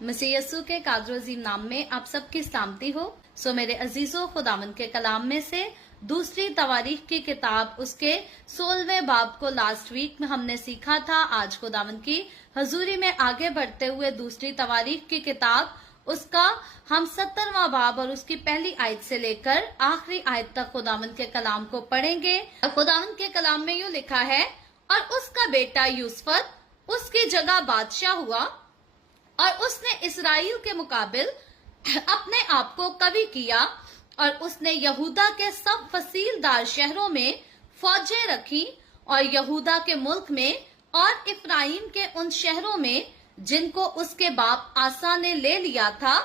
मसीह यस्सु के कादर अजीम नाम में आप सबकी सलामती हो। सो मेरे अजीजों, खुदावंद के कलाम में से दूसरी तवारीख की किताब उसके 16वें बाब को लास्ट वीक में हमने सीखा था। आज खुदावंद की हजूरी में आगे बढ़ते हुए दूसरी तवारीख की किताब उसका हम 70वां बाब और उसकी पहली आयत से लेकर आखिरी आयत तक खुदावंद के कलाम को पढ़ेंगे। खुदावंद के कलाम में यूं लिखा है, और उसका बेटा यूसुफ उसकी जगह बादशाह हुआ और उसने इस्राएल के मुकाबिल अपने आप को कवि किया और उसने यहूदा के सब फसीलदार शहरों में फौजें रखी और यहूदा के मुल्क में और इफ्राइम के उन शहरों में जिनको उसके बाप आसा ने ले लिया था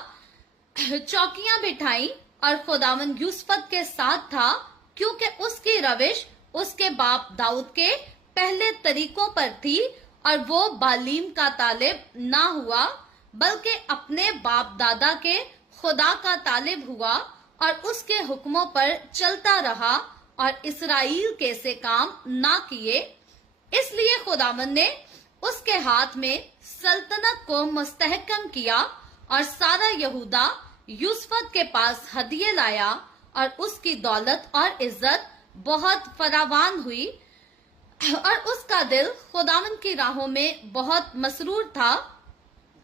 चौकियां बिठाई। और खुदावंद यूसुफ के साथ था, क्योंकि उसकी रविश उसके बाप दाऊद के पहले तरीकों पर थी और वो बालीम का तालिब ना हुआ बल्कि अपने बाप दादा के खुदा का तालिब हुआ और उसके हुक्मों पर चलता रहा और इस्राएल के से काम ना किए। इसलिए खुदावंद ने उसके हाथ में सल्तनत को मुस्तहकम किया और सारा यहूदा यूसुफ के पास हदिये लाया और उसकी दौलत और इज्जत बहुत फरावान हुई और उसका दिल खुदावंद की राहों में बहुत मसरूर था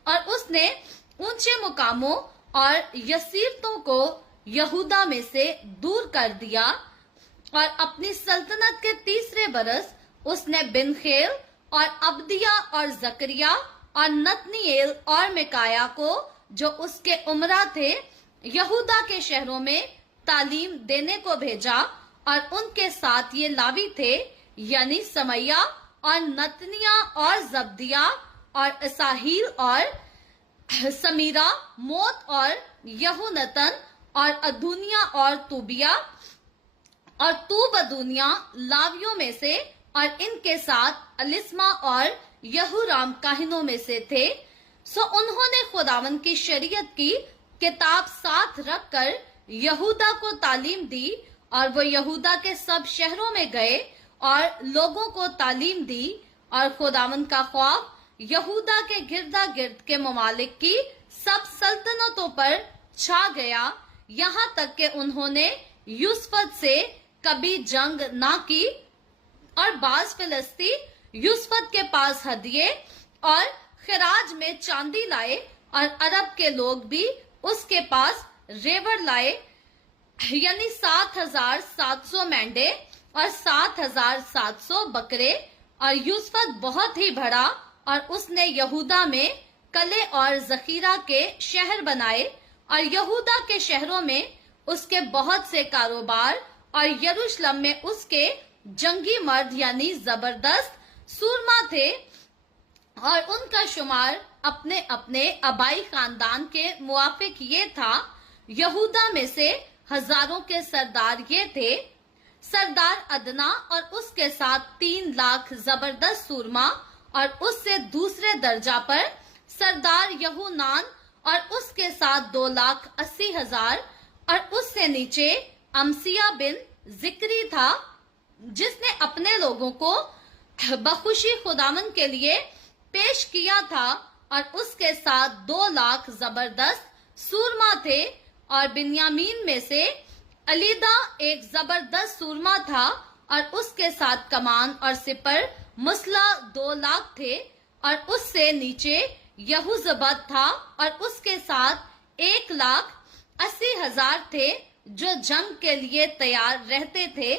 और उसने ऊंचे मुकामों और यसीरतों को यहूदा में से दूर कर दिया। और अपनी सल्तनत के तीसरे बरस उसने बिनखेल और अब्दिया और जकरिया और नतनीएल और मिकाया को, जो उसके उमरा थे, यहूदा के शहरों में तालीम देने को भेजा और उनके साथ ये लावी थे, यानी समैया और नतनिया और जब्दिया और असाहील और समीरा, मोत और यहुनतन और अदुनिया और तूबिया और तूबदुनिया लावियों में से, और इनके साथ अलिस्मा और यहूराम काहिनों में से थे। सो उन्होंने खुदावंद की शरीयत की किताब साथ रखकर यहूदा को तालीम दी और वो यहूदा के सब शहरों में गए और लोगों को तालीम दी। और खुदावंद का खौफ यहूदा के गिरदा गिर्द के ममालिक की सब सल्तनतों पर छा गया, यहाँ तक कि उन्होंने यूसुफ से कभी जंग ना की। और बाज फिलिस्ती यूसुफ के पास हदिये और खिराज में चांदी लाए और अरब के लोग भी उसके पास रेवड़ लाए, यानी 7,700 मेंढे और 7,700 बकरे। और यूसुफ बहुत ही बड़ा और उसने यहूदा में कले और जखीरा के शहर बनाए और यहूदा के शहरों में उसके बहुत से कारोबार और यरूशलेम में उसके जंगी मर्द यानी जबरदस्त सूरमा थे और उनका शुमार अपने अपने आबाई खानदान के मुआफिक ये था। यहूदा में से हजारों के सरदार ये थे, सरदार अदना और उसके साथ 3 लाख जबरदस्त सूरमा, और उससे दूसरे दर्जा पर सरदार यहूनान और उसके साथ 2,80,000, और उससे नीचे अमसिया बिन जिक्री था, जिसने अपने लोगों को बखुशी खुदावंद के लिए पेश किया था और उसके साथ 2 लाख जबरदस्त सूरमा थे। और बिन्यामीन में से अलीदा एक जबरदस्त सूरमा था और उसके साथ कमान और सिपर मुसला 2 लाख थे। और उससे नीचे यहूजबत था और उसके साथ 1,80,000 थे जो जंग के लिए तैयार रहते थे।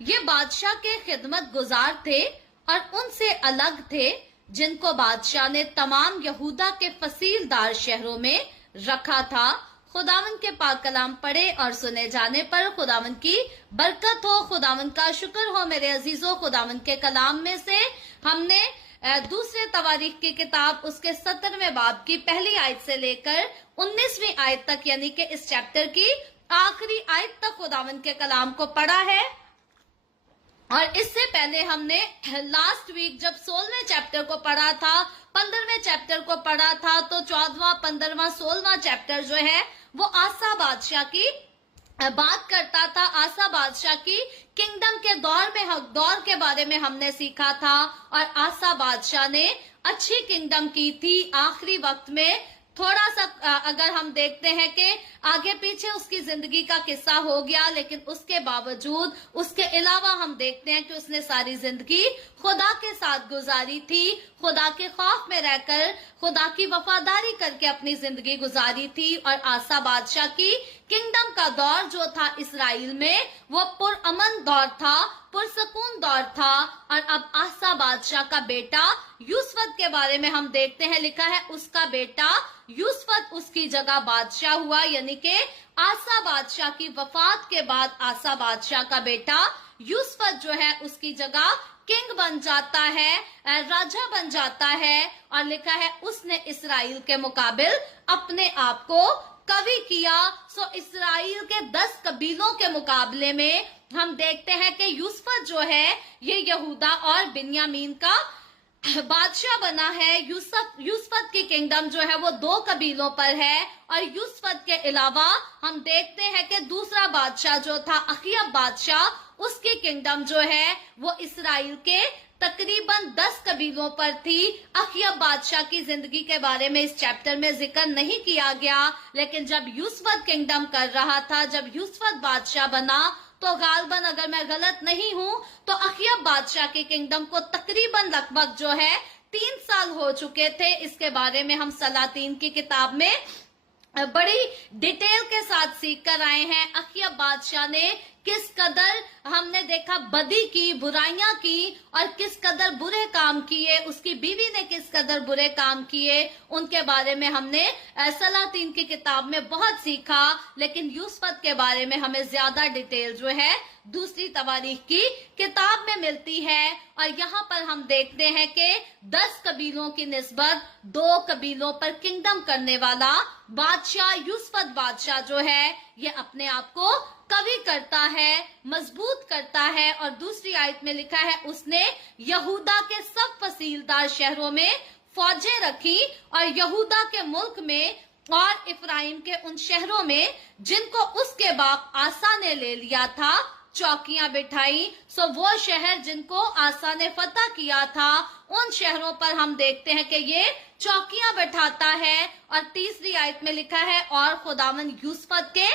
ये बादशाह के खिदमत गुजार थे और उनसे अलग थे, जिनको बादशाह ने तमाम यहूदा के फसीलदार शहरों में रखा था। खुदावंद के पाक कलाम पढ़े और सुने जाने पर खुदावंद की बरकत हो, खुदावंद का शुक्र हो। मेरे अजीजों, खुदावंद के कलाम में से हमने दूसरे तवारीख की किताब उसके 17वें बाब की पहली आयत से लेकर 19वीं आयत तक, यानी कि इस चैप्टर की आखिरी आयत तक खुदावंद के कलाम को पढ़ा है। और इससे पहले हमने लास्ट वीक जब 16वें चैप्टर को पढ़ा था, 15वें चैप्टर को पढ़ा था, तो 14वां, 15वां, 16वां चैप्टर जो है वो आसा बादशाह की बात करता था। आसा बादशाह की किंगडम के दौर के बारे में हमने सीखा था और आसा बादशाह ने अच्छी किंगडम की थी। आखिरी वक्त में थोड़ा सा अगर हम देखते हैं कि आगे पीछे उसकी जिंदगी का किस्सा हो गया, लेकिन उसके बावजूद उसके अलावा हम देखते हैं कि उसने सारी जिंदगी खुदा के साथ गुजारी थी, खुदा के खौफ में रहकर खुदा की वफादारी करके अपनी जिंदगी गुजारी थी। और आसा बादशाह की किंगडम का दौर जो था इसराइल में, वो पुरअमन दौर था, पुरसकून दौर था। और अब आसा बादशाह का बेटा यूसुफ के बारे में हम देखते हैं, लिखा है उसका बेटा यूसुफ उसकी जगह बादशाह हुआ, यानी कि आसा बादशाह की वफात के बाद आसा बादशाह का बेटा यूसुफ जो है उसकी जगह किंग बन जाता है, राजा बन जाता है। और लिखा है उसने इसराइल के मुकाबिल अपने आप को कवि किया। सो इसराइल के 10 कबीलों के मुकाबले में हम देखते हैं कि यूसुफ जो है ये यहूदा और बिन्यामीन का बादशाह बना है। यूसुफ की किंगडम जो है वो 2 कबीलों पर है। और यूसुफ के अलावा हम देखते हैं कि दूसरा बादशाह जो था अखियब बादशाह, उसकी किंगडम जो है वो इसराइल के तकरीबन 10 कबीलों पर थी। अखियब बादशाह की जिंदगी के बारे में इस चैप्टर में जिक्र नहीं किया गया, लेकिन जब यूसुफ किंगडम कर रहा था, जब यूसुफ बादशाह बना, तो गालबन अगर मैं गलत नहीं हूं तो अखियब बादशाह की किंगडम को तकरीबन लगभग जो है 3 साल हो चुके थे। इसके बारे में हम सलातीन की किताब में बड़ी डिटेल के साथ सीख कर आए हैं। अखियब बादशाह ने किस कदर हमने देखा बदी की, बुराइयां की और किस कदर बुरे काम किए, उसकी बीवी ने किस कदर बुरे काम किए, उनके बारे में हमने सलातीन की किताब में बहुत सीखा। लेकिन यूसुफ के बारे में हमें ज्यादा डिटेल जो है दूसरी तवारीख की किताब में मिलती है। और यहाँ पर हम देखते हैं कि 10 कबीलों की निस्बत 2 कबीलों पर किंगडम करने वाला बादशाह यूसुफ बादशाह जो है ये अपने आप को कवि करता है, मजबूत करता है। और दूसरी आयत में लिखा है उसने यहूदा के सब फसीलदार शहरों में फौजें रखी और यहूदा के मुल्क में और इफ्राइम के उन शहरों में जिनको उसके बाप आसा ने ले लिया था चौकियां बिठाई। सो वो शहर जिनको आसा ने फतह किया था, उन शहरों पर हम देखते हैं कि ये चौकियां बैठाता है। और तीसरी आयत में लिखा है और खुदावंद यूसुफ के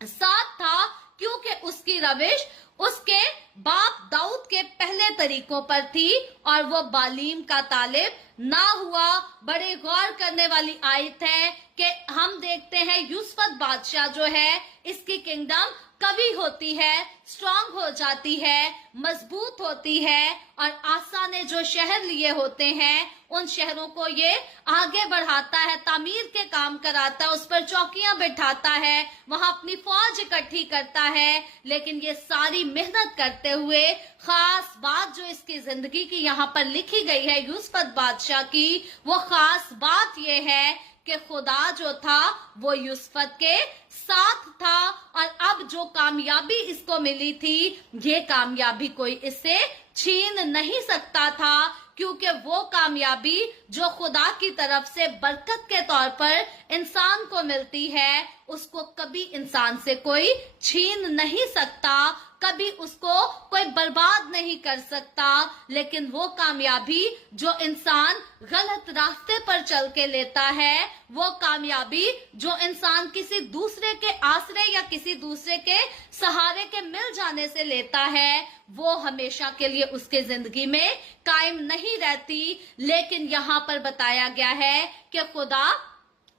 साथ था, क्योंकि उसकी रविश उसके बाप दाऊद के पहले तरीकों पर थी और वो बालीम का तालिब ना हुआ। बड़े गौर करने वाली आयत है कि हम देखते हैं यूसुफ बादशाह जो है इसकी किंगडम कवि होती है, स्ट्रांग हो जाती है, मजबूत होती है। और आसा ने जो शहर लिए होते हैं उन शहरों को ये आगे बढ़ाता है, तामीर के काम कराता है, उस पर चौकियां बिठाता है, वहां अपनी फौज इकट्ठी करता है। लेकिन ये सारी मेहनत करते हुए खास बात जो इसकी जिंदगी की यहाँ पर लिखी गई है यूसुफ बादशाह की, वो खास बात ये है कि खुदा जो था वो यूसुफ के साथ था। और अब जो कामयाबी इसको मिली थी ये कामयाबी कोई इससे छीन नहीं सकता था, क्योंकि वो कामयाबी जो खुदा की तरफ से बरकत के तौर पर इंसान को मिलती है उसको कभी इंसान से कोई छीन नहीं सकता, कभी उसको कोई बर्बाद नहीं कर सकता। लेकिन वो कामयाबी जो इंसान गलत रास्ते पर चल के लेता है, वो कामयाबी जो इंसान किसी दूसरे के आश्रय या किसी दूसरे के सहारे के मिल जाने से लेता है, वो हमेशा के लिए उसके जिंदगी में कायम नहीं रहती। लेकिन यहाँ पर बताया गया है कि खुदा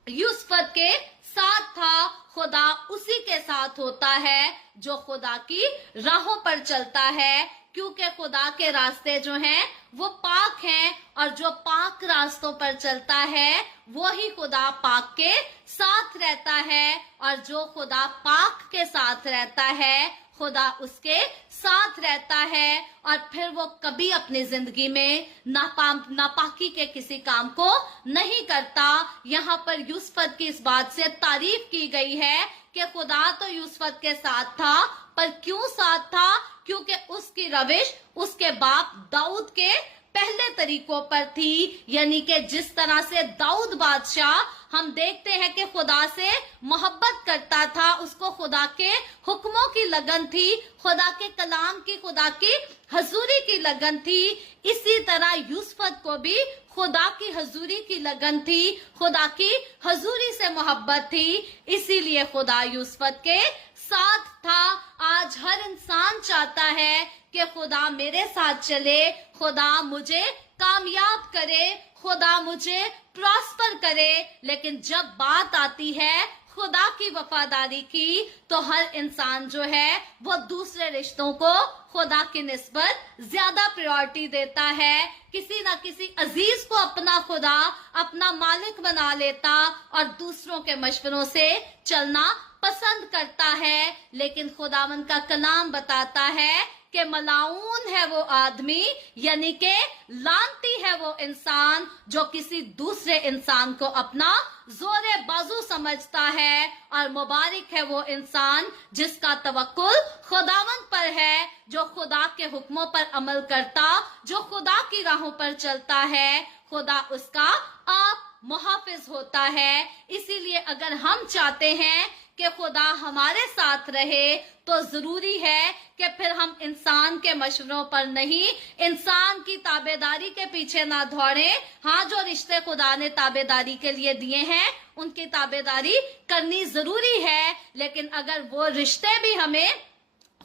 यूसुफ के साथ था, खुदा उसी के साथ होता है जो खुदा की राहों पर चलता है, क्योंकि खुदा के रास्ते जो हैं वो पाक हैं और जो पाक रास्तों पर चलता है वो ही खुदा पाक के साथ रहता है। और जो खुदा पाक के साथ रहता है खुदा उसके साथ रहता है और फिर वो कभी अपनी जिंदगी में नापाकी के किसी काम को नहीं करता। यहाँ पर यूसुफ की इस बात से तारीफ की गई है कि खुदा तो यूसुफ के साथ था, पर क्यों साथ था? क्योंकि उसकी रविश उसके बाप दाऊद के पहले तरीकों पर थी, यानी कि जिस तरह से दाऊद बादशाह हम देखते हैं कि खुदा से मोहब्बत करता था, उसको खुदा के हुक्मों की लगन थी, खुदा के कलाम की, खुदा की हजूरी की लगन थी। इसी तरह यूसुफ को भी खुदा की हजूरी की लगन थी, खुदा की हजूरी से मोहब्बत थी, इसीलिए खुदा यूसुफ के साथ था। आज हर इंसान चाहता है कि खुदा मेरे साथ चले, खुदा मुझे कामयाब करे, खुदा मुझे प्रॉस्पर करे, लेकिन जब बात आती है खुदा की वफादारी की, तो हर इंसान जो है वो दूसरे रिश्तों को खुदा की निस्बत ज्यादा प्रायोरिटी देता है। किसी ना किसी अजीज को अपना खुदा, अपना मालिक बना लेता और दूसरों के मशवरों से चलना पसंद करता है। लेकिन खुदावंद का कलाम बताता है कि मलाऊन है वो आदमी, यानी कि लानती है वो इंसान जो किसी दूसरे इंसान को अपना जोरे बाजू समझता है, और मुबारक है वो इंसान जिसका तवक्कुल खुदावंद पर है, जो खुदा के हुक्मों पर अमल करता, जो खुदा की राहों पर चलता है, खुदा उसका आप मुहाफिज होता है। इसीलिए अगर हम चाहते हैं कि खुदा हमारे साथ रहे, तो जरूरी है कि फिर हम इंसान के मशवरों पर नहीं, इंसान की ताबेदारी के पीछे ना दौड़ें। हाँ, जो रिश्ते खुदा ने ताबेदारी के लिए दिए हैं उनकी ताबेदारी करनी जरूरी है, लेकिन अगर वो रिश्ते भी हमें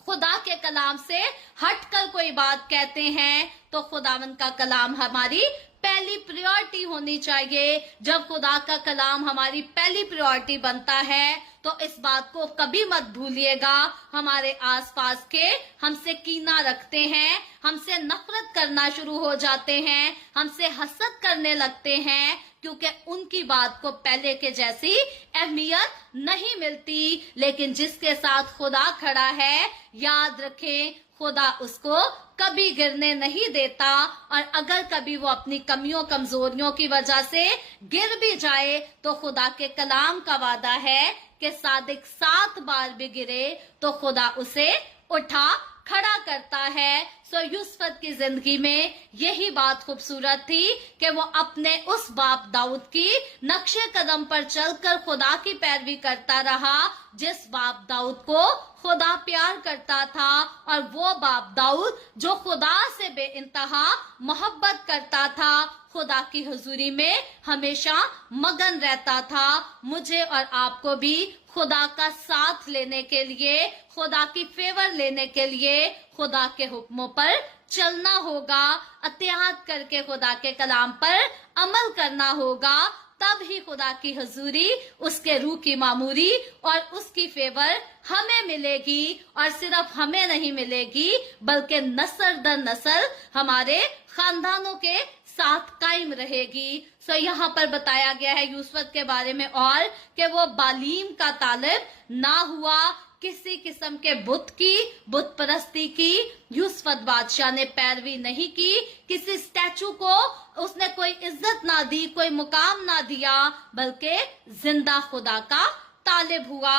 खुदा के कलाम से हटकर कोई बात कहते हैं, तो खुदावंद का कलाम हमारी पहली प्रायोरिटी होनी चाहिए। जब खुदा का कलाम हमारी पहली प्रायोरिटी बनता है, तो इस बात को कभी मत भूलिएगा, हमारे आसपास के हमसे कीना रखते हैं, हमसे नफरत करना शुरू हो जाते हैं, हमसे हसद करने लगते हैं, क्योंकि उनकी बात को पहले के जैसी अहमियत नहीं मिलती। लेकिन जिसके साथ खुदा खड़ा है, याद रखें, खुदा उसको कभी गिरने नहीं देता, और अगर कभी वो अपनी कमियों कमजोरियों की वजह से गिर भी जाए, तो खुदा के कलाम का वादा है कि सादिक 7 बार भी गिरे तो खुदा उसे उठा खड़ा करता है। सो यूसुफ की जिंदगी में यही बात खूबसूरत थी कि वो अपने उस बाप दाऊद की नक्शे कदम पर चलकर खुदा की पैरवी करता रहा, जिस बाप दाऊद को खुदा प्यार करता था, और वो बाप दाऊद जो खुदा से बेइंतहा मोहब्बत करता था, खुदा की हुजूरी में हमेशा मगन रहता था। मुझे और आपको भी खुदा का साथ लेने के लिए, खुदा की फेवर लेने के लिए खुदा के हुक्मों पर चलना होगा, अत्याहत करके खुदा के कलाम पर अमल करना होगा। तब ही खुदा की हजूरी, उसके रूह की मामूरी और उसकी फेवर हमें मिलेगी, और सिर्फ हमें नहीं मिलेगी बल्कि नस्ल दर नस्ल हमारे खानदानों के साथ कायम रहेगी। सो यहाँ पर बताया गया है यूसुफ के बारे में और कि वो बालीम का तालिब ना हुआ, किसी किस्म के बुत परस्ती की यूसुफ बादशाह ने पैरवी नहीं की, किसी स्टैचू को उसने कोई इज्जत ना दी, कोई मुकाम ना दिया, बल्कि जिंदा खुदा का तालिब हुआ।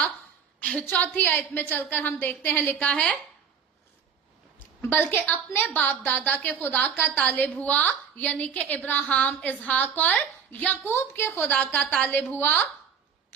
4थी आयत में चलकर हम देखते हैं, लिखा है, बल्कि अपने बाप दादा के खुदा का तालिब हुआ, यानी कि इब्राहिम, इसहाक और याकूब के खुदा का तालिब हुआ,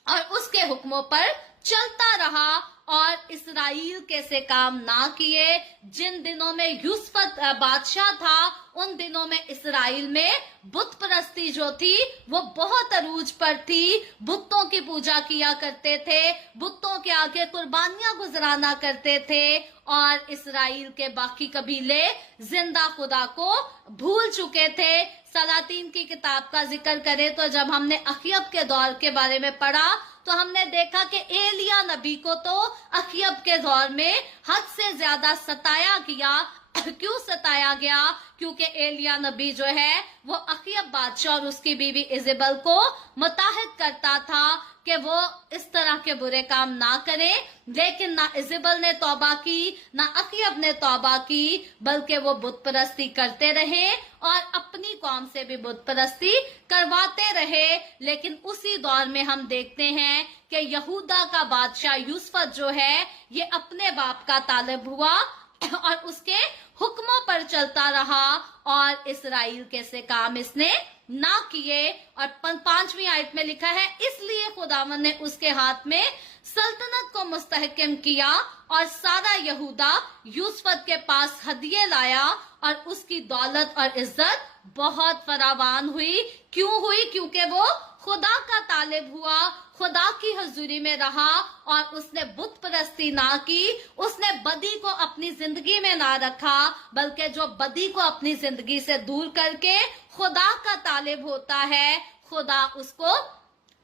और उसके हुक्मों पर चलता रहा, और इसराइल के से काम ना किए। जिन दिनों में यूसुफ बादशाह था, उन दिनों में इसराइल में बुत परस्ती जो थी वो बहुत अरूज पर थी। बुतों की पूजा किया करते थे, बुतों के आगे कुर्बानियां गुजराना करते थे, और इसराइल के बाकी कबीले जिंदा खुदा को भूल चुके थे। सलातीन की किताब का जिक्र करें तो जब हमने अखयब के दौर के बारे में पढ़ा, तो हमने देखा कि एलिया नबी को तो अखयब के दौर में हद से ज्यादा सताया गया। क्यों सताया गया? क्योंकि एलिया नबी जो है वो अखयब बादशाह और उसकी बीवी इजेबल को मुताहिद करता था कि वो इस तरह के बुरे काम ना करें, लेकिन ना इजेबल ने तौबा की, ना अखयब ने तौबा की, बल्कि वो बुत परस्ती करते रहे और अपनी कौम से भी बुत परस्ती करवाते रहे। लेकिन उसी दौर में हम देखते हैं कि यहूदा का बादशाह यूसुफ जो है ये अपने बाप का तालिब हुआ, और उसके हुक्मों पर चलता रहा और इसराइल के से काम इसने ना किए। और 5वीं आयत में लिखा है, इसलिए खुदावन ने उसके हाथ में सल्तनत को मुस्तहकम किया और सारा यहूदा यूसुफ के पास हदिये लाया और उसकी दौलत और इज्जत बहुत फरावान हुई। क्यों हुई? क्योंकि वो खुदा का तालिब हुआ, खुदा की हजूरी में रहा और उसने बुत परस्ती ना की, उसने बदी को अपनी जिंदगी में ना रखा, बल्कि जो बदी को अपनी जिंदगी से दूर करके खुदा का तालिब होता है, खुदा उसको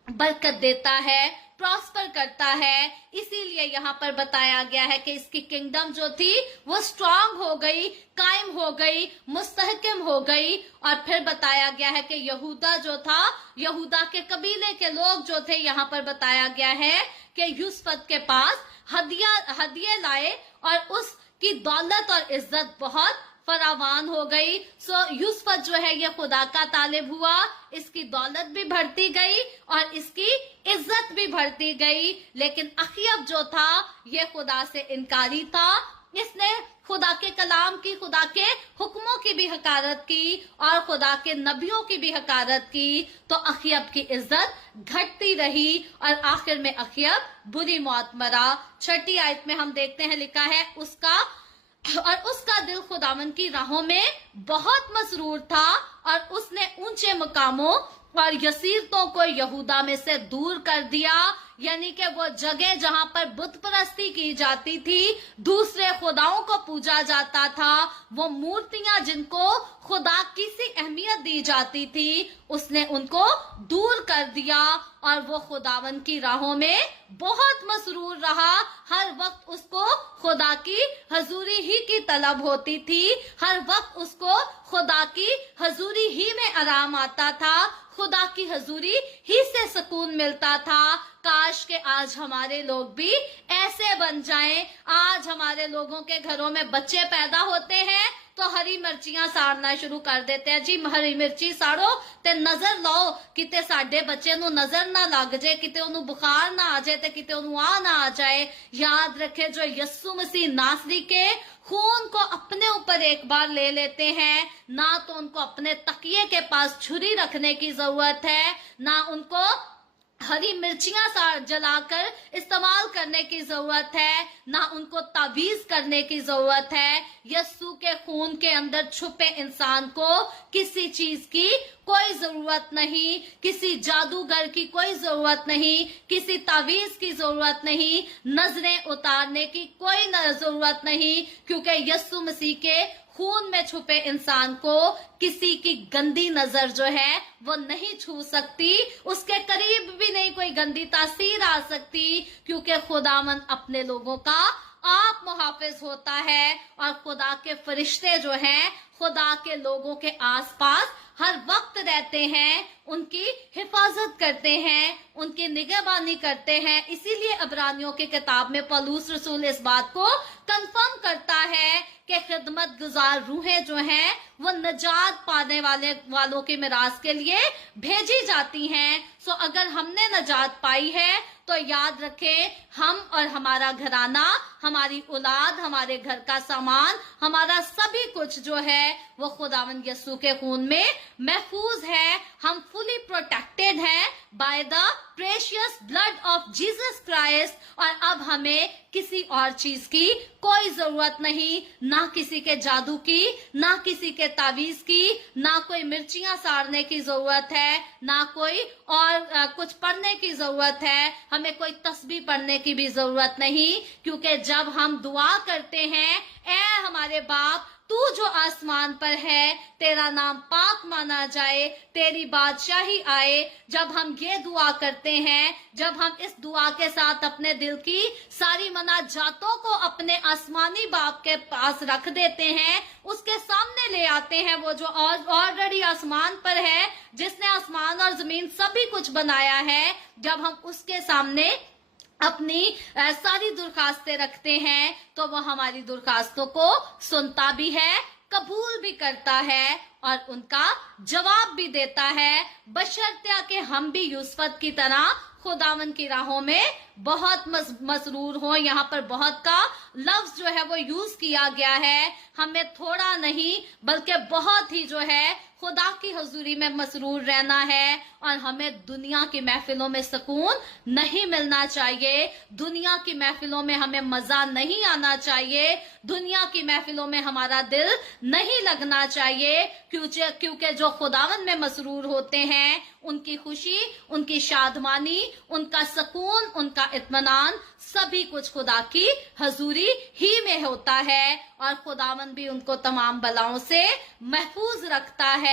बरकत देता है, प्रॉस्पर करता है। इसीलिए यहाँ पर बताया गया है कि इसकी किंगडम जो थी वो स्ट्रांग हो गई, कायम हो गई, मुस्तहकम हो गई। और फिर बताया गया है कि यहूदा जो था, यहूदा के कबीले के लोग जो थे, यहाँ पर बताया गया है कि यूसुफ के पास हदिये लाए और उसकी दौलत और इज्जत बहुत फरावान हो गई। सो यूसुफ जो है ये खुदा का तालिब हुआ, इसकी दौलत भी बढ़ती गई और इसकी इज्जत भी बढ़ती गई। लेकिन अखियब जो था ये खुदा से इनकारी था, इसने खुदा के कलाम की, खुदा के हुक्मों की भी हकारत की और खुदा के नबियों की भी हकारत की। तो अखियब की इज्जत घटती रही और आखिर में अखियब बुरी मौत मरा। 6ठी आयत में हम देखते हैं, लिखा है उसका दिल खुदावन की राहों में बहुत मसरूर था और उसने ऊंचे मकामों और यसीरतों को यहूदा में से दूर कर दिया। यानी कि वो जगह जहां पर बुत परस्ती की जाती थी, दूसरे खुदाओं को पूजा जाता था, वो मूर्तियां जिनको खुदा की सी अहमियत दी जाती थी, उसने उनको दूर कर दिया और वो खुदावन की राहों में बहुत मसरूर रहा। हर वक्त उसको खुदा की हजूरी ही की तलब होती थी, हर वक्त उसको खुदा की हजूरी ही में आराम आता था, खुदा की हजूरी ही से सुकून मिलता था। काश के आज हमारे लोग भी ऐसे बन जाएं। आज हमारे लोगों के घरों में बच्चे पैदा होते हैं तो हरी मिर्चियां साड़ना शुरू कर देते हैं। जी हरी मिर्ची साड़ो ते नजर लाओ किते साडे बच्चे नू नजर ना लग जाए, किते ओनू बुखार ना आ जाए, ते किते ओनू आ ना आ जाए। याद रखे, जो यस्सु मसीह नासरी के खून को अपने ऊपर एक बार ले लेते हैं, ना तो उनको अपने तकिए के पास छुरी रखने की जरूरत है, ना उनको हरी मिर्चियां जलाकर इस्तेमाल करने की जरूरत है, ना उनको तावीज करने की जरूरत है। यस्सु के खून के अंदर छुपे इंसान को किसी चीज की कोई जरूरत नहीं, किसी जादूगर की कोई जरूरत नहीं, किसी तावीज की जरूरत नहीं, नजरें उतारने की कोई जरूरत नहीं, क्योंकि यस्सु मसीह के खून में छुपे इंसान को किसी की गंदी नजर जो है वो नहीं छू सकती, उसके करीब भी नहीं कोई गंदी तासीर आ सकती, क्योंकि खुदावन अपने लोगों का आप मुहाफिज होता है और खुदा के फरिश्ते जो हैं खुदा के लोगों के आसपास हर वक्त रहते हैं, उनकी हिफाजत करते हैं, उनकी निगहबानी करते हैं। इसीलिए इब्रानियों की किताब में पौलुस रसूल इस बात को कंफर्म करता है कि खिदमत गुजार रूहें जो हैं वो नजात पाने वालों की मिरास के लिए भेजी जाती हैं। सो अगर हमने नजात पाई है तो याद रखें, हम और हमारा घराना, हमारी औलाद, हमारे घर का सामान, हमारा सभी कुछ जो है वो खुदावंद यस्सु के खून में महफूज है। हम फुली प्रोटेक्टेड हैं by the precious blood of Jesus Christ. और अब हमें किसी और चीज की कोई जरूरत नहीं, ना किसी के जादू की, ना किसी के तावीज की, ना कोई मिर्चियां साड़ने की जरूरत है, ना कोई और कुछ पढ़ने की जरूरत है, हमें कोई तस्बीह पढ़ने की भी जरूरत नहीं। क्योंकि जब हम दुआ करते हैं, ऐ हमारे बाप तू जो आसमान पर है, तेरा नाम पाक माना जाए, तेरी बादशाही आए, जब हम ये दुआ करते हैं, जब हम इस दुआ के साथ अपने दिल की सारी मनाजातों को अपने आसमानी बाप के पास रख देते हैं, उसके सामने ले आते हैं, वो जो ऑलरेडी आसमान पर है, जिसने आसमान और जमीन सभी कुछ बनाया है, जब हम उसके सामने अपनी सारी दुर्खास्तें रखते हैं तो वो हमारी दुर्खास्तों को सुनता भी है, कबूल भी करता है और उनका जवाब भी देता है, बशर्ते कि हम भी यूसुफ की तरह खुदावन की राहों में बहुत मसरूर हो। यहाँ पर बहुत का लफ्ज जो है वो यूज किया गया है। हमें थोड़ा नहीं बल्कि बहुत ही जो है खुदा की हुजूरी में मसरूर रहना है, और हमें दुनिया की महफिलों में सुकून नहीं मिलना चाहिए। दुनिया की महफिलों में हमें मजा नहीं आना चाहिए। दुनिया की महफिलों में हमारा दिल नहीं लगना चाहिए, क्योंकि जो खुदावन में मसरूर होते हैं उनकी खुशी, उनकी शादमानी, उनका सुकून, उनका इत्मीनान सभी कुछ खुदा की हजूरी ही में होता है, और खुदावन भी उनको तमाम बलाओं से महफूज रखता है।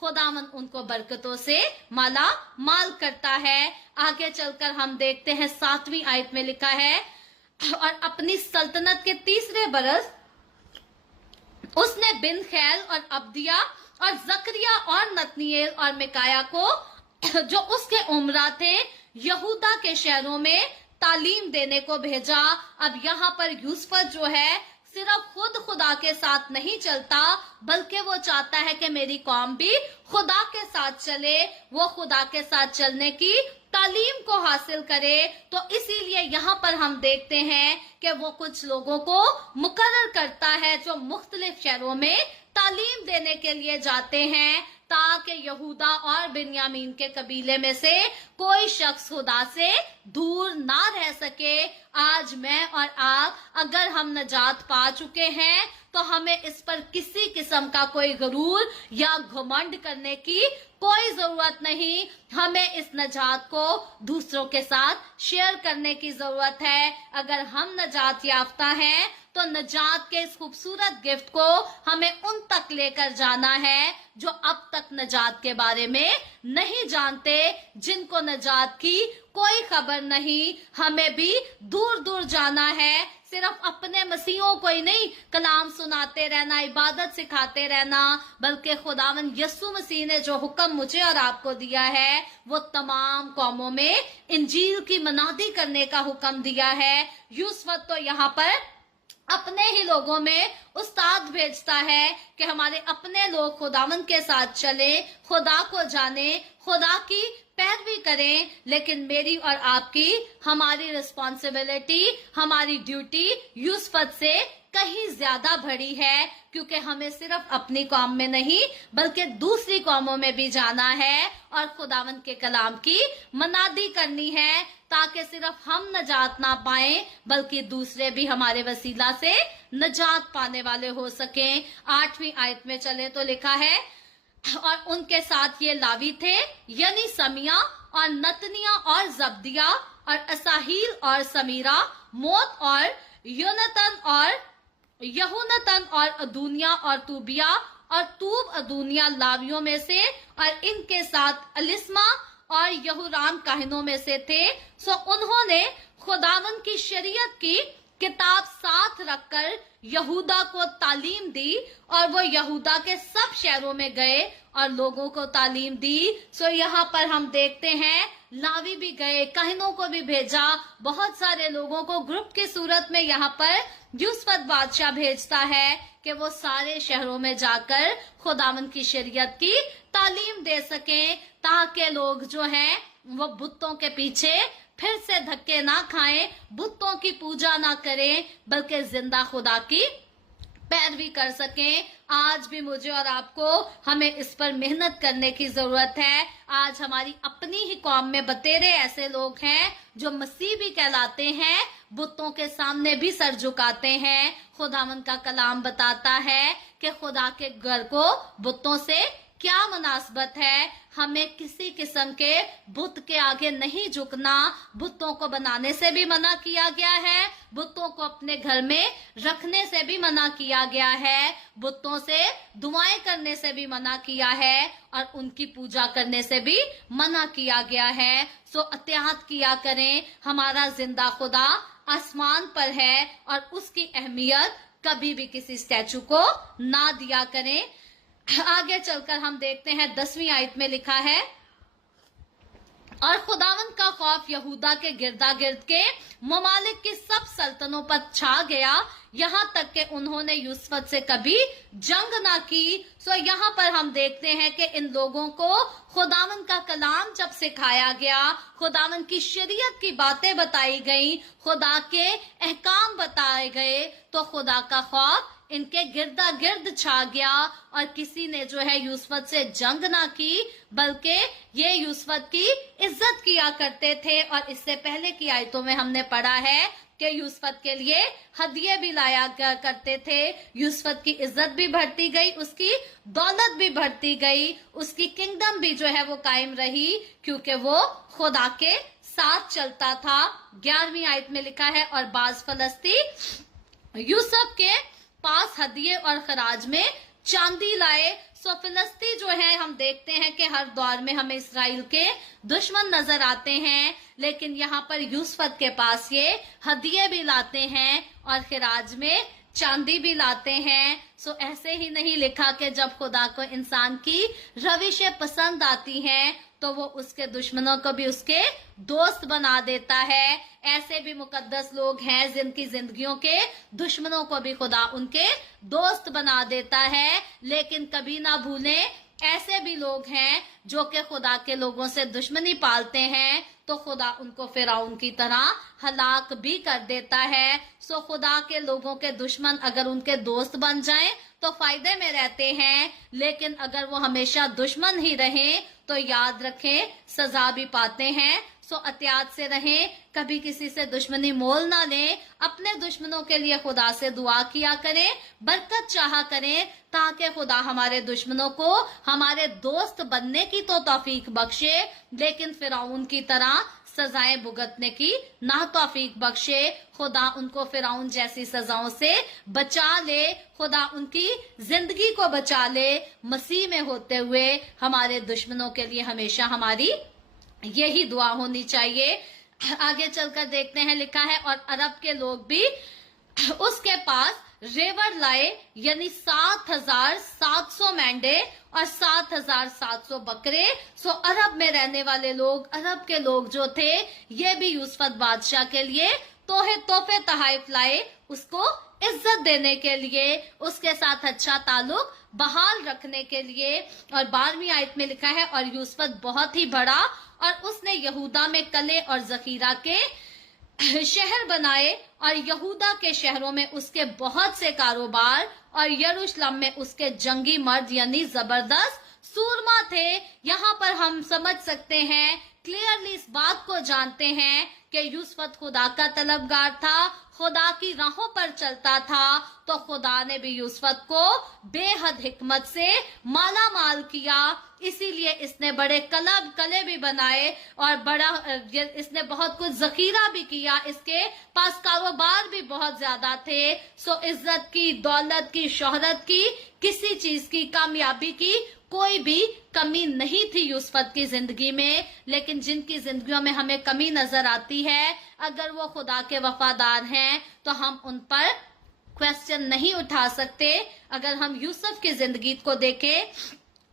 खुदावन उनको बरकतों से माला माल करता है। आगे चलकर हम देखते हैं 7वीं आयत में लिखा है, और अपनी सल्तनत के 3रे बरस उसने बिन खैल और अब्दिया और जकरिया और नतनिएल और मिकाया को, जो उसके उमरा थे, यहूदा के शहरों में तालीम देने को भेजा। अब यहाँ पर यूसुफ जो है सिर्फ खुद खुदा के साथ नहीं चलता, बल्कि वो चाहता है कि मेरी कौम भी खुदा के साथ चले, वो खुदा के साथ चलने की तालीम को हासिल करे। तो इसीलिए यहाँ पर हम देखते हैं कि वो कुछ लोगों को मुकर्रर करता है जो मुख्तलिफ शहरों में तालीम देने के लिए जाते हैं, ताकि यहूदा और बिन्यामीन के कबीले में से कोई शख्स खुदा से दूर ना रह सके। आज मैं और आप अगर हम नजात पा चुके हैं तो हमें इस पर किसी किस्म का कोई गरूर या घमंड करने की कोई जरूरत नहीं। हमें इस नजात को दूसरों के साथ शेयर करने की जरूरत है। अगर हम नजात याफ्ता हैं तो नजात के इस खूबसूरत गिफ्ट को हमें उन तक लेकर जाना है जो अब तक नजात के बारे में नहीं जानते, जिनको नजात की कोई खबर नहीं। हमें भी दूर दूर जाना है, सिर्फ अपने मसीहों को ही नहीं कलाम सुनाते रहना, इबादत सिखाते रहना, बल्कि खुदावन यस्सु मसीह ने जो हुक्म मुझे और आपको दिया है वो तमाम कौमों में इंजील की मनादी करने का हुक्म दिया है। यूसुफ तो यहाँ पर अपने ही लोगों में उस्ताद भेजता है कि हमारे अपने लोग खुदावन के साथ चले, खुदा को जाने, खुदा की पैरवी करें। लेकिन मेरी और आपकी, हमारी रिस्पॉन्सिबिलिटी, हमारी ड्यूटी यूसुफ से कहीं ज्यादा बड़ी है, क्योंकि हमें सिर्फ अपनी कौम में नहीं बल्कि दूसरी कौमों में भी जाना है और खुदावन के कलाम की मनादी करनी है, ताकि सिर्फ हम नजात ना पाएं बल्कि दूसरे भी हमारे वसीला से नजात पाने वाले हो सकें। 8वीं आयत में चले तो लिखा है, और उनके साथ ये लावी थे, यानी समिया और नतनिया और जब्दिया और असाहील और समीरा, मोत और योनतन और यहूनतन और अदूनिया और तूबिया और तूब अदूनिया लावियों में से, और इनके साथ अलिस्मा और यहूराम काहिनों में से थे। सो उन्होंने खुदावन की शरीयत की किताब साथ रखकर यहूदा को तालीम दी, और वो यहूदा के सब शहरों में गए और लोगों को तालीम दी। सो यहाँ पर हम देखते हैं लावी भी गए, काहिनों को भी भेजा, बहुत सारे लोगों को ग्रुप की सूरत में यहाँ पर यूसुफ बादशाह भेजता है कि वो सारे शहरों में जाकर खुदावन की शरीयत की तालीम दे सकें, ताकि लोग जो हैं वो बुतों के पीछे फिर से धक्के ना खाएं, बुतों की पूजा ना करें, बल्कि जिंदा खुदा की पैरवी कर सकें। आज भी मुझे और आपको हमें इस पर मेहनत करने की जरूरत है। आज हमारी अपनी ही कौम में बतेरे ऐसे लोग हैं जो मसीह भी कहलाते हैं, बुतों के सामने भी सर झुकाते हैं। खुदावन का कलाम बताता है कि खुदा के घर को बुतों से क्या मुनासबत है। हमें किसी किस्म के बुत के आगे नहीं झुकना। बुतों को बनाने से भी मना किया गया है, बुतों को अपने घर में रखने से भी मना किया गया है, बुतों से दुआएं करने से भी मना किया है, और उनकी पूजा करने से भी मना किया गया है। सो एहतियात किया करें, हमारा जिंदा खुदा आसमान पर है और उसकी अहमियत कभी भी किसी स्टैचू को ना दिया करें। आगे चलकर हम देखते हैं 10वीं आयत में लिखा है, और खुदावंद का खौफ यहूदा के गिरदा गिर्द के ममालिक की सब सल्तनों पर छा गया, यहाँ तक कि उन्होंने यूसुफ से कभी जंग ना की। सो यहाँ पर हम देखते हैं कि इन लोगों को खुदावन का कलाम जब सिखाया गया, खुदावन की शरीयत की बातें बताई गई, खुदा के अहकाम बताए गए, तो खुदा का खौफ इनके गिरदा गिर्द छा गया और किसी ने जो है यूसुफ से जंग ना की, बल्कि ये यूसुफ की इज्जत किया करते थे। और इससे पहले की आयतों में हमने पढ़ा है कि यूसुफ के लिए हदिये भी लाया करते थे। यूसुफ की इज्जत भी बढ़ती गई, उसकी दौलत भी बढ़ती गई, उसकी किंगडम भी जो है वो कायम रही, क्योंकि वो खुदा के साथ चलता था। 11वीं आयत में लिखा है, और बाज फलस्ती यूसुफ के पास हदिये और खराज में चांदी लाए। सो फिलिस्ती जो है, हम देखते हैं कि हर दौर में हमें इसराइल के दुश्मन नजर आते हैं, लेकिन यहाँ पर यूसुफ के पास ये हदिये भी लाते हैं और खराज में चांदी भी लाते हैं। सो ऐसे ही नहीं लिखा कि जब खुदा को इंसान की रविशें पसंद आती हैं तो वो उसके दुश्मनों को भी उसके दोस्त बना देता है। ऐसे भी मुकद्दस लोग हैं जिनकी जिंदगियों के दुश्मनों को भी खुदा उनके दोस्त बना देता है। लेकिन कभी ना भूलें, ऐसे भी लोग हैं जो कि खुदा के लोगों से दुश्मनी पालते हैं, तो खुदा उनको फिरौन की तरह हलाक भी कर देता है। सो खुदा के लोगों के दुश्मन अगर उनके दोस्त बन जाएं तो फायदे में रहते हैं, लेकिन अगर वो हमेशा दुश्मन ही रहें तो याद रखें सजा भी पाते हैं। सो एहतियात से रहें, कभी किसी से दुश्मनी मोल ना लें, अपने दुश्मनों के लिए खुदा से दुआ किया करें, बरकत चाहा करें, ताकि खुदा हमारे दुश्मनों को हमारे दोस्त बनने की तो तौफीक बख्शे, लेकिन फिरौन की तरह सजाएं भुगतने की ना तौफीक बख्शे। खुदा उनको फिरौन जैसी सजाओं से बचा ले, खुदा उनकी जिंदगी को बचा ले। मसीह में होते हुए हमारे दुश्मनों के लिए हमेशा हमारी यही दुआ होनी चाहिए। आगे चलकर देखते हैं, लिखा है, और अरब के लोग भी उसके पास रेवर लाए, यानी 7,700 मेंढे और 7,700 बकरे। सो अरब में रहने वाले लोग, अरब के लोग जो थे, ये भी यूसुफ बादशाह के लिए तोहफे तहाइफ लाए, उसको इज्जत देने के लिए, उसके साथ अच्छा ताल्लुक बहाल रखने के लिए। और 12वीं आयत में लिखा है, और यूसुफ बहुत ही बड़ा और उसने यहूदा में कले और जखीरा के शहर बनाए, और यहूदा के शहरों में उसके बहुत से कारोबार, और यरूशलेम में उसके जंगी मर्द यानी जबरदस्त सूरमा थे। यहाँ पर हम समझ सकते हैं, क्लियरली इस बात को जानते हैं कि यूसुफ खुदा का तलबगार था, खुदा की राहों पर चलता था, तो खुदा ने भी यूसुफ को बेहद हिकमत से माला माल किया। इसीलिए इसने बड़े कले भी बनाए और इसने बहुत कुछ जखीरा भी किया, इसके पास कारोबार भी बहुत ज्यादा थे। सो इज्जत की, दौलत की, शोहरत की, किसी चीज की, कामयाबी की कोई भी कमी नहीं थी यूसुफ की जिंदगी में। लेकिन जिनकी जिंदगियों में हमें कमी नजर आती है, अगर वो खुदा के वफादार हैं तो हम उन पर क्वेश्चन नहीं उठा सकते। अगर हम यूसुफ की जिंदगी को देखें,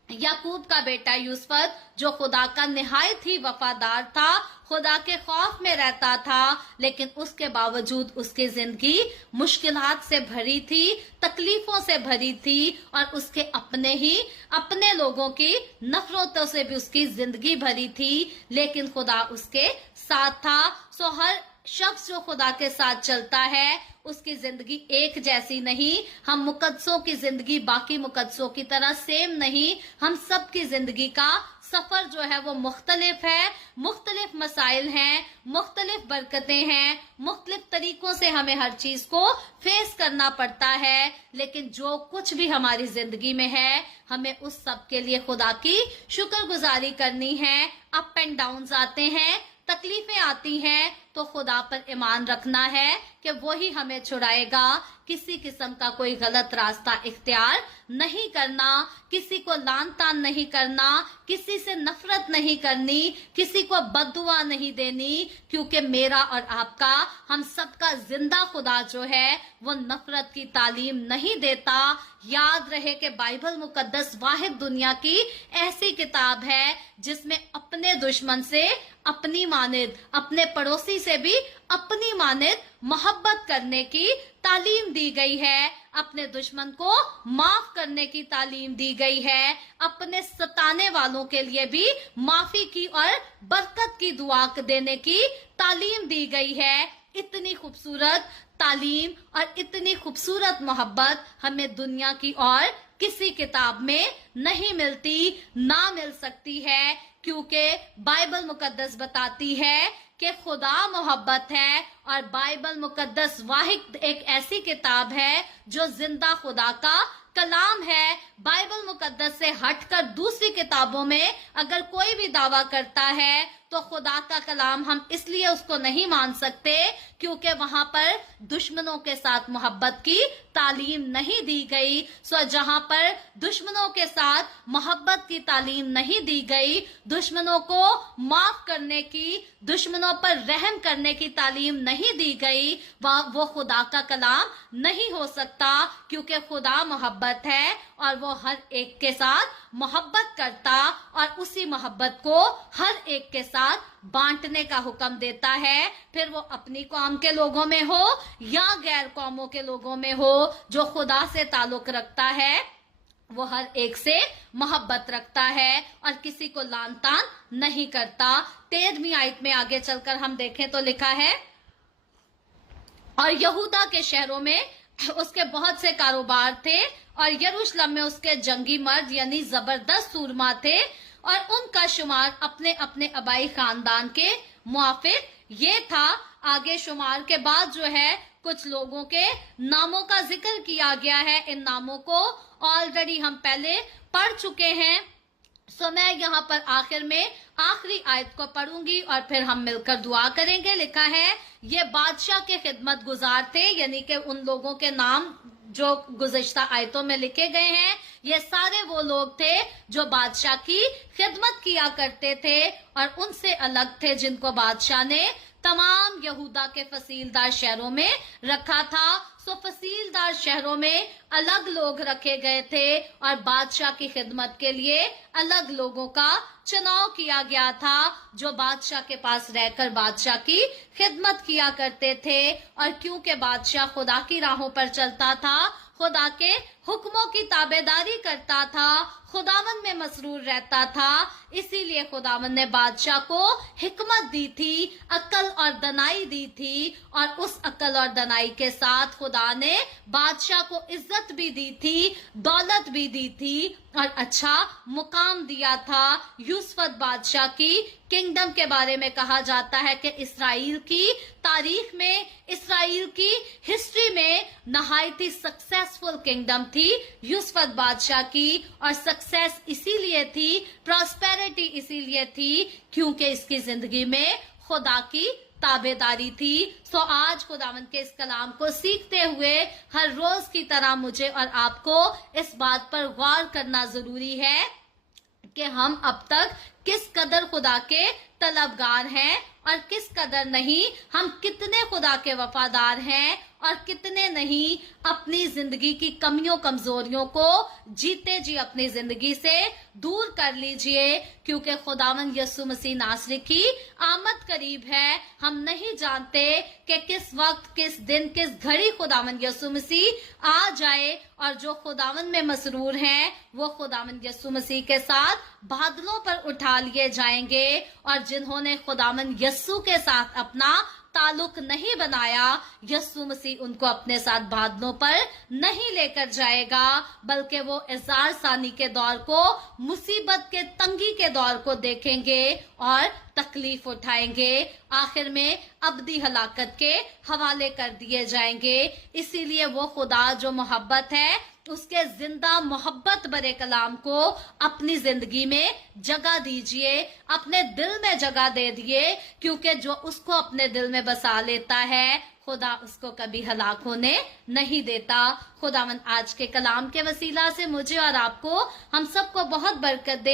याकूब का बेटा यूसुफ जो खुदा का निहायत ही वफादार था, खुदा के खौफ में रहता था, लेकिन उसके बावजूद उसकी जिंदगी मुश्किलात से भरी थी, तकलीफों से भरी थी, और उसके अपने लोगों की नफरतों से भी उसकी जिंदगी भरी थी, लेकिन खुदा उसके साथ था। सो हर शख्स जो खुदा के साथ चलता है उसकी जिंदगी एक जैसी नहीं। हम मुकद्दसों की जिंदगी बाकी मुकद्दसों की तरह सेम नहीं, हम सब की जिंदगी का सफर जो है वो मुख्तलिफ है, मुख्तलिफ मसाइल हैं, मुख्तलिफ बरकतें हैं, मुख्तलिफ तरीकों से हमें हर चीज को फेस करना पड़ता है। लेकिन जो कुछ भी हमारी जिंदगी में है, हमें उस सब के लिए खुदा की शुक्रगुजारी करनी है। अप एंड डाउन्स आते हैं, तकलीफें आती हैं, तो खुदा पर ईमान रखना है कि वही हमें छुड़ाएगा। किसी किस्म का कोई गलत रास्ता इख्तियार नहीं करना, किसी को लान तान नहीं करना, किसी से नफरत नहीं करनी, किसी को बद्दुआ नहीं देनी, क्योंकि मेरा और आपका, हम सबका जिंदा खुदा जो है वो नफरत की तालीम नहीं देता। याद रहे कि बाइबल मुकद्दस वाहिद दुनिया की ऐसी किताब है जिसमें अपने दुश्मन से अपनी मानिद, अपने पड़ोसी से भी अपनी मानिद मोहब्बत करने की तालीम दी गई है। अपने दुश्मन को माफ करने की तालीम दी गई है। अपने सताने वालों के लिए भी माफी की और बरकत की दुआ देने की तालीम दी गई है। इतनी खूबसूरत तालीम और इतनी खूबसूरत मोहब्बत हमें दुनिया की और किसी किताब में नहीं मिलती, ना मिल सकती है, क्योंकि बाइबल मुकद्दस बताती है कि खुदा मोहब्बत है और बाइबल मुकद्दस वाहिद एक ऐसी किताब है जो जिंदा खुदा का कलाम है। बाइबल मुकद्दस से हटकर दूसरी किताबों में अगर कोई भी दावा करता है तो खुदा का कलाम हम इसलिए उसको नहीं मान सकते क्योंकि वहां पर दुश्मनों के साथ मोहब्बत की तालीम नहीं दी गई। सो जहां पर दुश्मनों के साथ मोहब्बत की तालीम नहीं दी गई, दुश्मनों को माफ करने की, दुश्मनों पर रहम करने की तालीम नहीं दी गई, वो खुदा का कलाम नहीं हो सकता, क्योंकि खुदा मोहब्बत है और वो हर एक के साथ मोहब्बत करता और उसी मोहब्बत को हर एक के साथ बांटने का हुक्म देता है। फिर वो अपनी कौम के लोगों में हो या गैर कौमों के लोगों में हो, जो खुदा से ताल्लुक रखता है वो हर एक से मोहब्बत रखता है और किसी को लान तान नहीं करता। 13वीं आयत में आगे चलकर हम देखें तो लिखा है, और यहूदा के शहरों में उसके बहुत से कारोबार थे और यरूशलेम में उसके जंगी मर्द यानी जबरदस्त सूरमा थे और उनका शुमार अपने अपने आबाई खानदान के मुआफिक ये था। आगे शुमार के बाद जो है कुछ लोगों के नामों का जिक्र किया गया है। इन नामों को ऑलरेडी हम पहले पढ़ चुके हैं। सो मैं यहाँ पर आखिर में आखिरी आयत को पढ़ूंगी और फिर हम मिलकर दुआ करेंगे। लिखा है, ये बादशाह के खिदमत गुजार थे, यानी कि उन लोगों के नाम जो गुज़िश्ता आयतों में लिखे गए हैं, ये सारे वो लोग थे जो बादशाह की खिदमत किया करते थे और उनसे अलग थे जिनको बादशाह ने तमाम यहूदा के फसीलदार शहरों में रखा था। सो फसीलदार शहरों में अलग लोग रखे गए थे और बादशाह की खिदमत के लिए अलग लोगों का चुनाव किया गया था जो बादशाह के पास रहकर बादशाह की खिदमत किया करते थे। और क्योंकि बादशाह खुदा की राहों पर चलता था, खुदा के हुक्मों की ताबेदारी करता था, खुदावन में मसरूर रहता था, इसीलिए खुदावन ने बादशाह को हिकमत दी थी, अक्ल और दनाई दी थी और उस अक्ल और दनाई के साथ खुदा ने बादशाह को इज्जत भी दी थी, दौलत भी दी थी और अच्छा मुकाम दिया था। यूसुफ बादशाह की किंगडम के बारे में कहा जाता है कि इसराइल की तारीख में, इसराइल की हिस्ट्री में नहायत ही सक्सेसफुल किंगडम थी यूसुफ बादशाह की। और सक्सेस इसीलिए थी, प्रॉस्पेरिटी इसीलिए थी क्योंकि इसकी जिंदगी में खुदा की ताबेदारी थी। सो आज खुदावंद के इस कलाम को सीखते हुए हर रोज की तरह मुझे और आपको इस बात पर गौर करना जरूरी है कि हम अब तक किस कदर खुदा के तलबगार हैं और किस कदर नहीं, हम कितने खुदा के वफादार हैं और कितने नहीं अपनी जिंदगी की कमियों कमजोरियों को जीते जी अपनी जिंदगी से दूर कर लीजिए, क्योंकि खुदावंद यीशु मसीह नासरी की आमद करीब है। हम नहीं जानते कि किस वक्त, किस दिन, किस घड़ी खुदावंद यीशु मसीह आ जाए और जो खुदावंद में मसरूर हैं वो खुदावंद यीशु मसीह के साथ बादलों पर उठा लिए जाएंगे और जिन्होंने खुदावंद यीशु के साथ अपना ताल्लुक नहीं बनाया, यीशु मसीह उनको अपने साथ बादलों पर नहीं लेकर जाएगा, बल्कि वो इज़ार सानी के दौर को, मुसीबत के तंगी के दौर को देखेंगे और तकलीफ उठाएंगे, आखिर में अबदी हलाकत के हवाले कर दिए जाएंगे। इसीलिए वो खुदा जो मोहब्बत है उसके जिंदा मोहब्बत भरे कलाम को अपनी जिंदगी में जगह दीजिए, अपने दिल में जगह दे दिए, क्योंकि जो उसको अपने दिल में बसा लेता है खुदा उसको कभी हलाक होने नहीं देता। खुदावंद आज के कलाम के वसीला से मुझे और आपको, हम सबको बहुत बरकत दे।